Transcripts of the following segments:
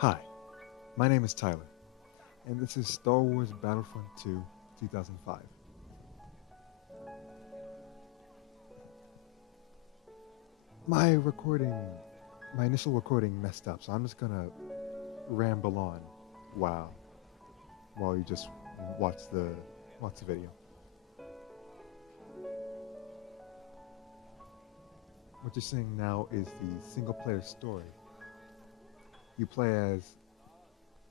Hi, my name is Tyler, and this is Star Wars Battlefront 2 2005. My recording, my initial recording messed up, so I'm just gonna ramble on while while you just watch the watch the video. What you're seeing now is the single player story. You play as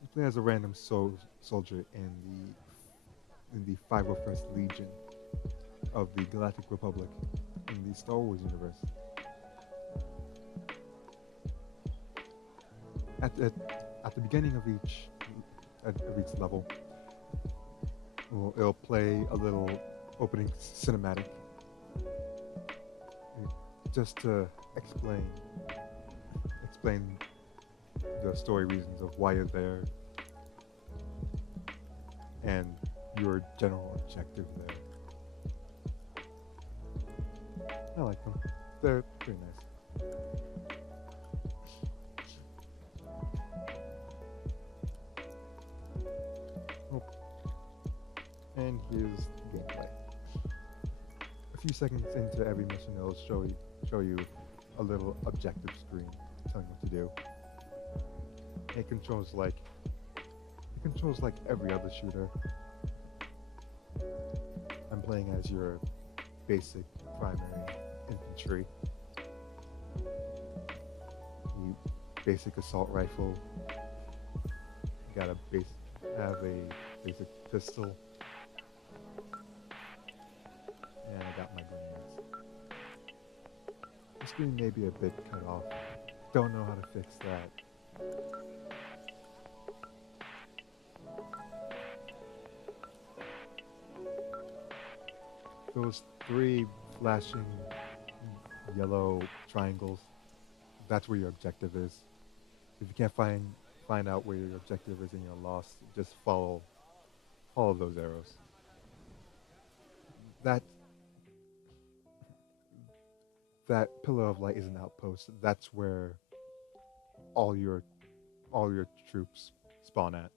you play as a random soldier in the 501st Legion of the Galactic Republic in the Star Wars universe. At, at, at the beginning of each level, it'll play a little opening cinematic just to explain the story reasons of why you're there and your general objective there. I like them. They're pretty nice. Oh, and here's the gameplay. A few seconds into every mission, it'll show you a little objective screen telling you what to do. It controls like every other shooter. I'm playing as your basic primary infantry. You basic assault rifle. You have a basic pistol. And I got my grenades. The screen may be a bit cut off. Don't know how to fix that. Those three flashing yellow triangles, that's where your objective is. If you can't find out where your objective is and you're lost, just follow those arrows. That that pillar of light is an outpost. That's where all your all your troops spawn at.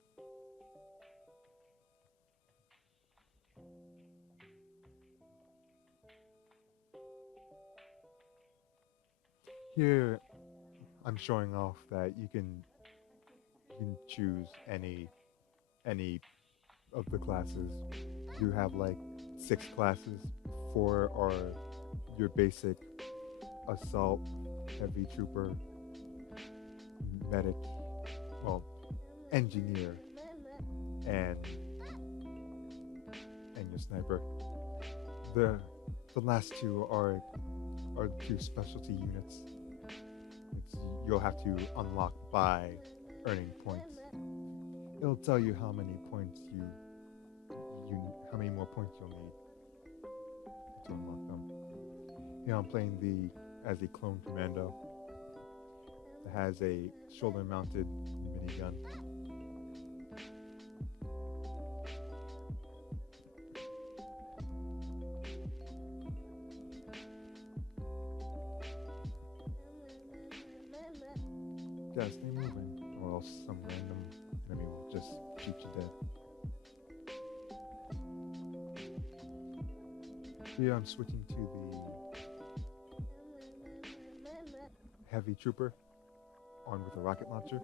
Here I'm showing off that you can choose any of the classes. You have like 6 classes. 4 are your basic assault, heavy trooper, medic, well, engineer, and your sniper. The the last two are 2 specialty units. You'll have to unlock by earning points. It'll tell you how many points how many more points you'll need to unlock them. Here I'm playing as a clone commando that has a shoulder-mounted minigun. Gotta stay moving, or else some random enemy will just shoot you dead. Here I'm switching to the heavy trooper armed with a rocket launcher.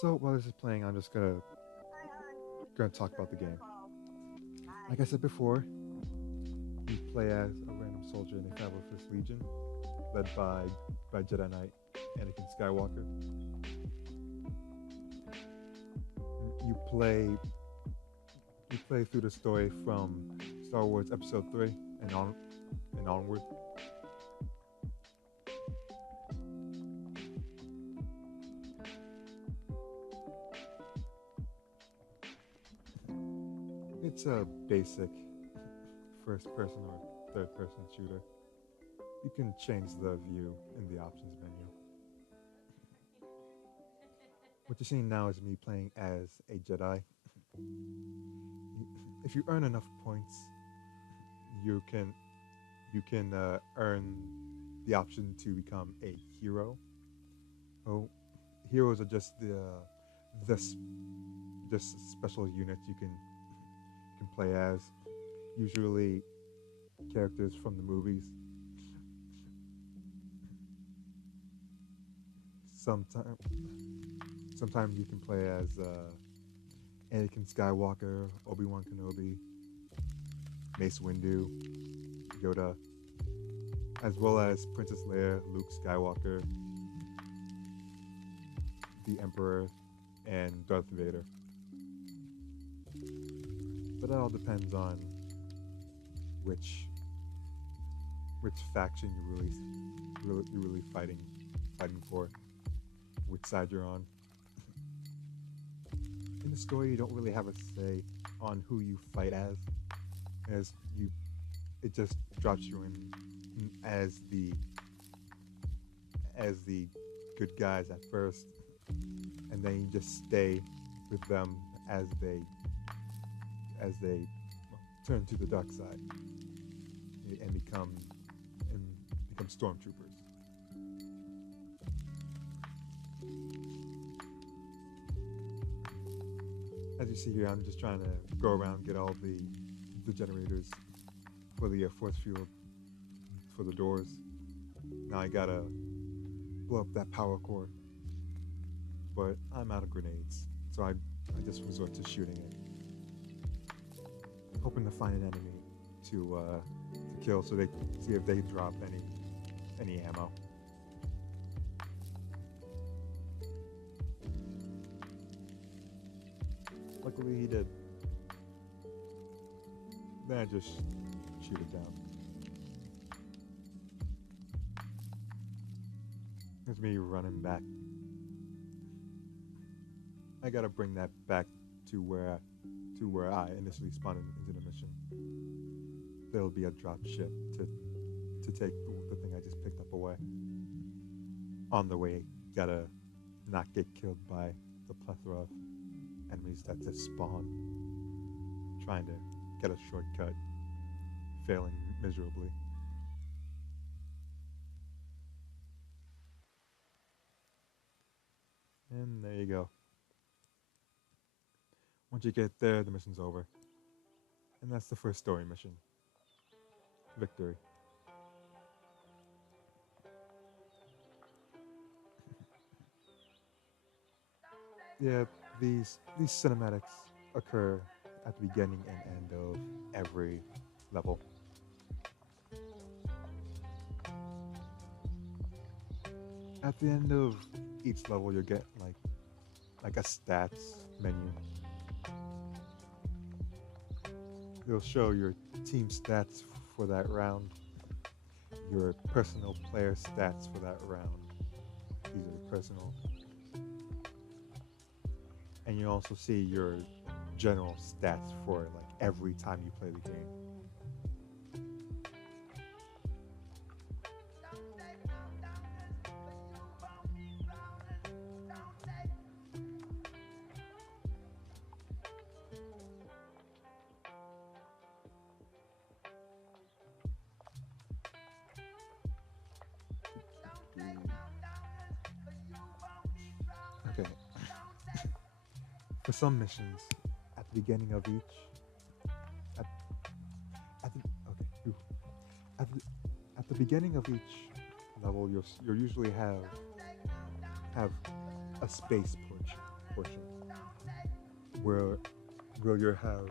So while this is playing, I'm just gonna talk about the game. Like I said before, you play as a random soldier in the 501st Legion, led by Jedi Knight Anakin Skywalker. You play through the story from Star Wars Episode 3 and onward. It's a basic first person or third person shooter. You can change the view in the options menu. What you're seeing now is me playing as a Jedi. If you earn enough points, you can earn the option to become a hero. Oh, heroes are just this just special units you can play as. Usually characters from the movies. Sometimes sometimes you can play as Anakin Skywalker, Obi-Wan Kenobi, Mace Windu, Yoda, as well as Princess Leia, Luke Skywalker, the Emperor, and Darth Vader. But it all depends on which which faction you're really fighting for, which side you're on. In the story, you don't really have a say on who you fight as you it just drops you in as the good guys at first, and then you just stay with them as they turn to the dark side and become stormtroopers. As you see here, I'm just trying to go around, get all the generators for the force field for the doors. Now I gotta blow up that power core, but I'm out of grenades, so I just resort to shooting it, hoping to find an enemy to kill, so they see if they drop any ammo. Luckily he did. Then I just shoot it down. There's me running back. I gotta bring that back to where I initially spawned into the mission. There'll be a drop ship to take the thing I just picked up away. On the way, gotta not get killed by the plethora of enemies that just spawn, trying to get a shortcut, failing miserably. And there you go. Once you get there, the mission's over. And that's the first story mission. Victory. Yeah, these cinematics occur at the beginning and end of every level. At the end of each level, you'll get like a stats menu. It'll show your team stats for that round, your personal player stats for that round. These are the personal. And you also see your general stats for like every time you play the game. Okay. For some missions, at the beginning of each, at, at the okay, ooh. At the beginning of each level, you'll usually have a space portion where you'll have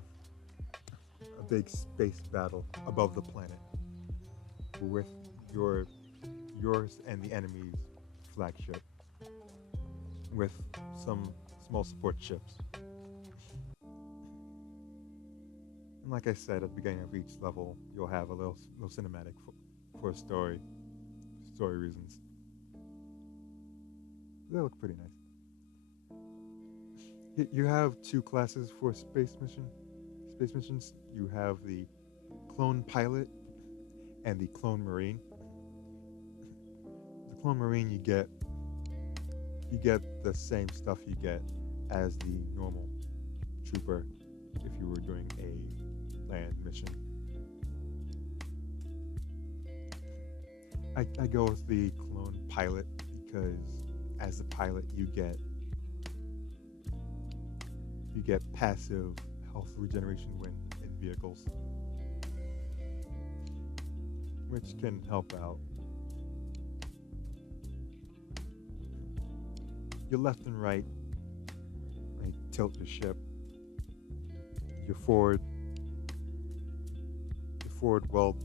a big space battle above the planet with yours and the enemy's flagship, with some small support ships. And like I said, at the beginning of each level, you'll have a little cinematic for story reasons. They look pretty nice. You have two classes for space missions. You have the clone pilot and the clone marine. The clone marine, you get the same stuff you get as the normal trooper if you were doing a land mission. I go with the clone pilot because as a pilot you get passive health regeneration when in vehicles, which can help out. Your left and right, right tilt your ship. Your forward, your forward well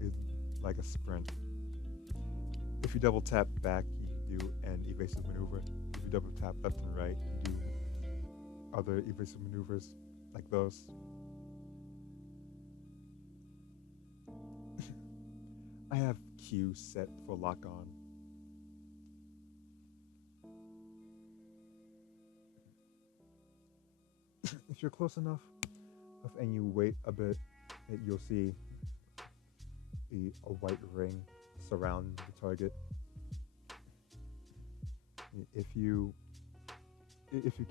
is like a sprint. If you double tap back, you can do an evasive maneuver. If you double tap left and right, you do other evasive maneuvers like those. I have Q set for lock on. If you're close enough and you wait a bit, you'll see a white ring surround the target. If you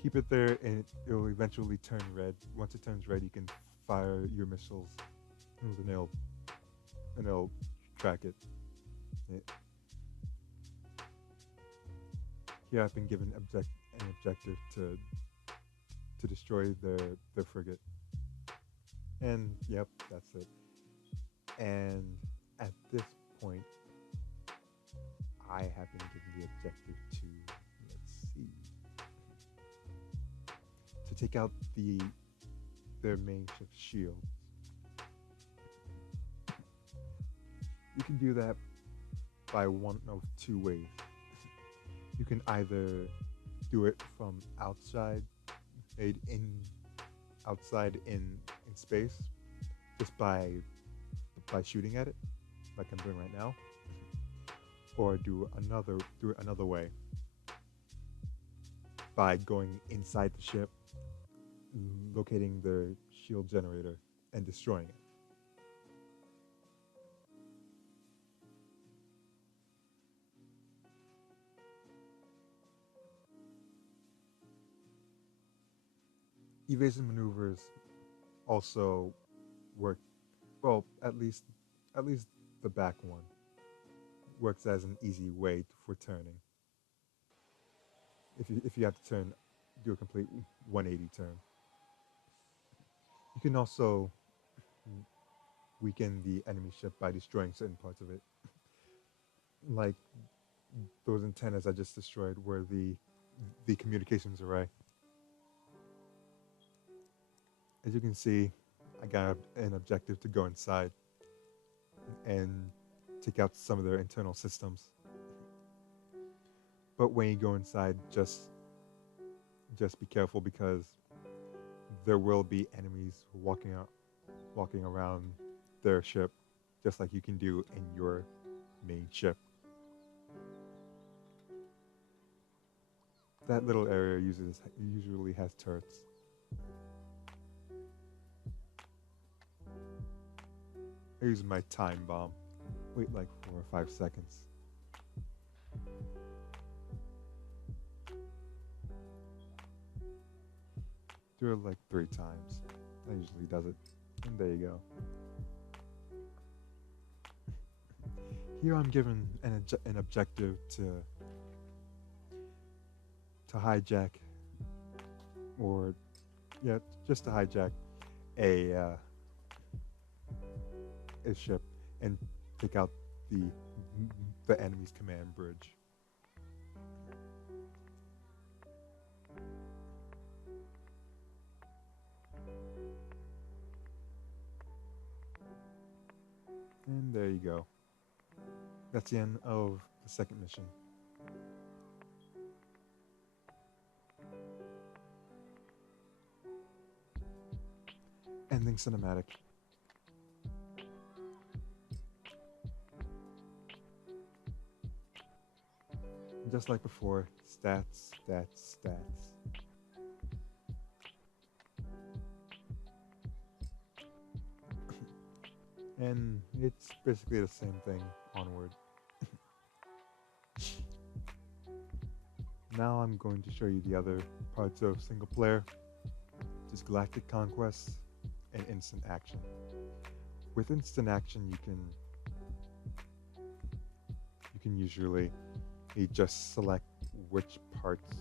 keep it there, and it'll eventually turn red. Once it turns red, you can fire your missiles, and it'll track it. Here, I've been given an objective to destroy their frigate, and yep, that's it. And at this point, I have been given the objective to, let's see, to take out their main ship's shield. You can do that by one of two ways. You can either do it from outside in space, just by shooting at it, like I'm doing right now, or do it another way by going inside the ship, locating the shield generator, and destroying it. Evasive maneuvers also work well. At least the back one works as an easy way for turning. If you have to do a complete 180 turn. You can also weaken the enemy ship by destroying certain parts of it, like those antennas I just destroyed, were the communications array. As you can see, I got an objective to go inside and take out some of their internal systems. But when you go inside, just be careful, because there will be enemies walking around their ship, just like you can do in your main ship. That little area usually has turrets. I use my time bomb. Wait like 4 or 5 seconds. Do it like 3 times. That usually does it. And there you go. Here I'm given an objective to hijack, or yeah, just to hijack a ship and take out the enemy's command bridge. And there you go. That's the end of the second mission. Ending cinematic. Just like before, stats, stats, stats. And it's basically the same thing onward. Now I'm going to show you the other parts of single player, just galactic conquest and instant action. With instant action, You can usually you just select which parts,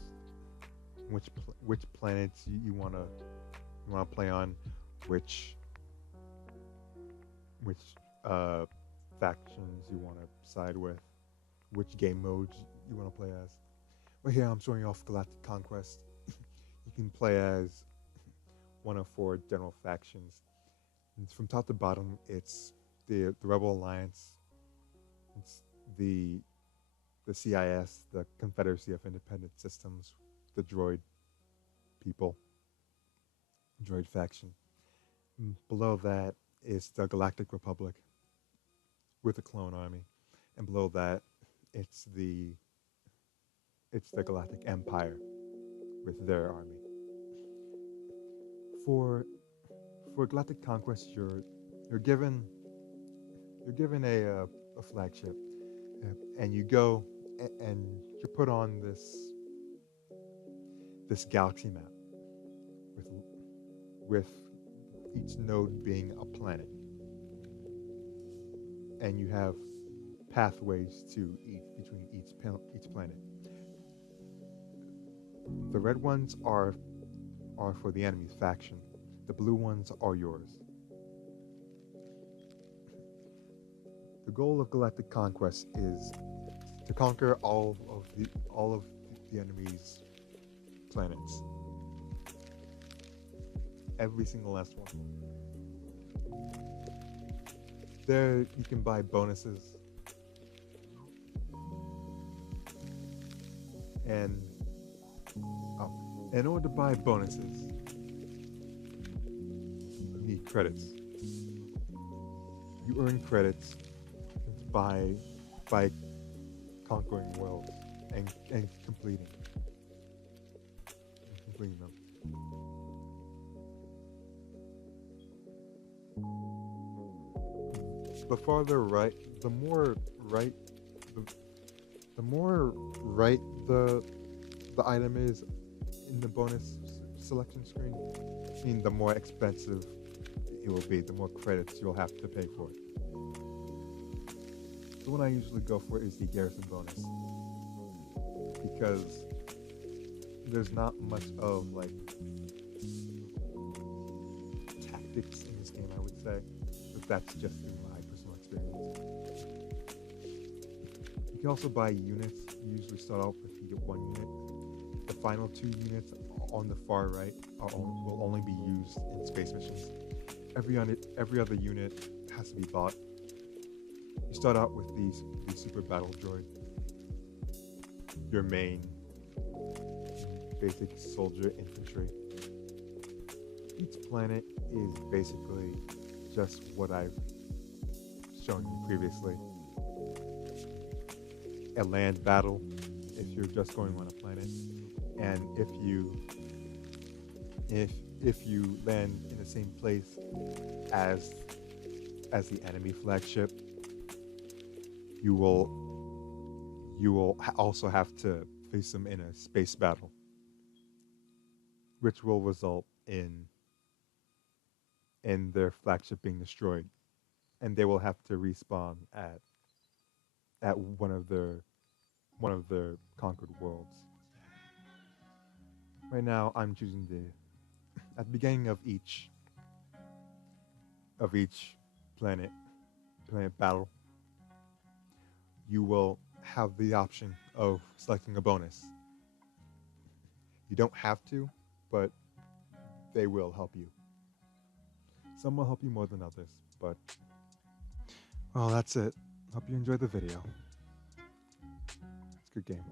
which planets you wanna play on, which which uh, factions you wanna side with, which game modes you wanna play as. But here I'm showing off Galactic Conquest. You can play as one of four general factions. And from top to bottom, it's the Rebel Alliance, it's the CIS, the Confederacy of Independent Systems, the Droid people, Droid faction. And below that is the Galactic Republic with a clone army, and below that, it's the Galactic Empire with their army. For Galactic Conquest, you're given a flagship, and you go and you're put on this galaxy map with each node being a planet, and you have pathways to between each planet. The red ones are for the enemy's faction. The blue ones are yours. The goal of Galactic Conquest is to conquer all of the enemy's planets. Every single last one. There you can buy bonuses, and in order to buy bonuses, you need credits. You earn credits by conquering worlds and completing them. The farther right, the more right the item is in the bonus selection screen, I mean, the more expensive it will be, the more credits you'll have to pay for it. The one I usually go for is the garrison bonus, because there's not much of like tactics in this game, I would say, but that's just in my personal experience. You can also buy units. You usually start off with you get one unit. The final two units on the far right will only be used in space missions. Every other unit has to be bought. You start out with these super battle droid, your main basic soldier infantry. Each planet is basically just what I've shown you previously. A land battle if you're just going on a planet, and if you land in the same place as the enemy flagship, you will also have to face them in a space battle, which will result in their flagship being destroyed, and they will have to respawn at one of their conquered worlds. Right now, I'm choosing at the beginning of each planet battle, you will have the option of selecting a bonus. You don't have to, but they will help you. Some will help you more than others, but well, that's it. Hope you enjoyed the video. It's a good game.